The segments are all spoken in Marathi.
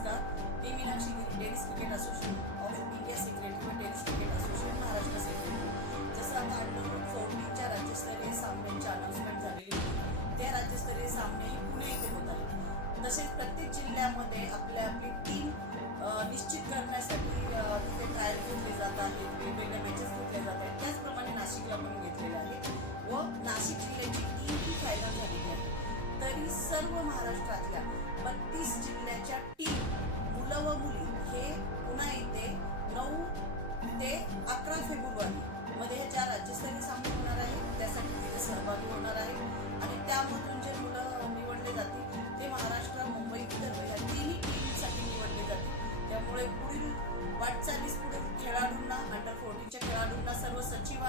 नमस्कार मी Meenakshi Giri tennis cricket association of India secretary tennis cricket association Maharashtra secretary जसं आता अण्णाभाऊ चौधरीच्या राज्यस्तरीय सामन्यांची अनाउन्समेंट झालेली त्या राज्यस्तरीय सामने पुणे येथे होत आहेत. तसेच प्रत्येक जिल्ह्यामध्ये आपल्या आपली टीम निश्चित करण्यासाठी तिथे ट्रायल घेतले जात आहेत. वेगवेगळ्या मॅचेस घेतल्या जात आहेत. त्याचप्रमाणे नाशिकला पण घेतलेले आहे व नाशिक जिल्ह्याची टीम फायदा झालेली आहे. तरी सर्व महाराष्ट्रातल्या बत्तीस जिल्ह्याच्या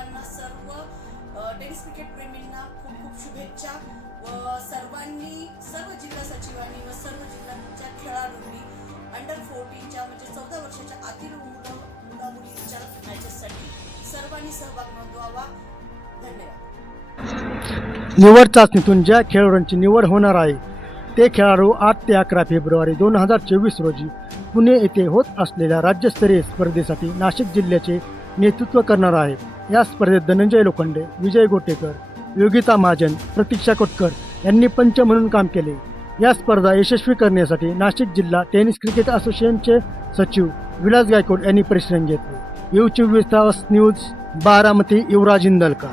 सर्वांना सर्व टेनिस क्रिकेट प्रेमींना खूप खूप शुभेच्छा व सर्वांनी सर्व जिल्हा सचिवांनी व सर्व जिल्ह्यांच्या खेळाडूंनी अंडर फोर्टीनच्या म्हणजे चौदा वर्षाच्या आतील मुलं मुला मुलींच्या मॅचेससाठी सर्वांनी सहभाग नोंदवावा. धन्यवाद. निवड चाचणीतून ज्या खेळाडूंची निवड होणार आहे ते खेळाडू आठ ते अकरा फेब्रुवारी दोन हजार चोवीस रोजी पुणे येथे होत असलेल्या राज्यस्तरीय स्पर्धेसाठी नाशिक जिल्ह्याचे नेतृत्व करणार आहेत. या स्पर्धेत धनंजय लोखंडे विजय गोटेकर योगिता महाजन प्रतीक्षा कोटकर यांनी पंच म्हणून काम केले. या स्पर्धा यशस्वी करण्यासाठी नाशिक जिल्हा टेनिस क्रिकेट असोसिएशनचे सचिव विलास गायकवाड यांनी परिश्रम घेतले. यू चोवीस तास न्यूज बारामती युवराज इंदलकर.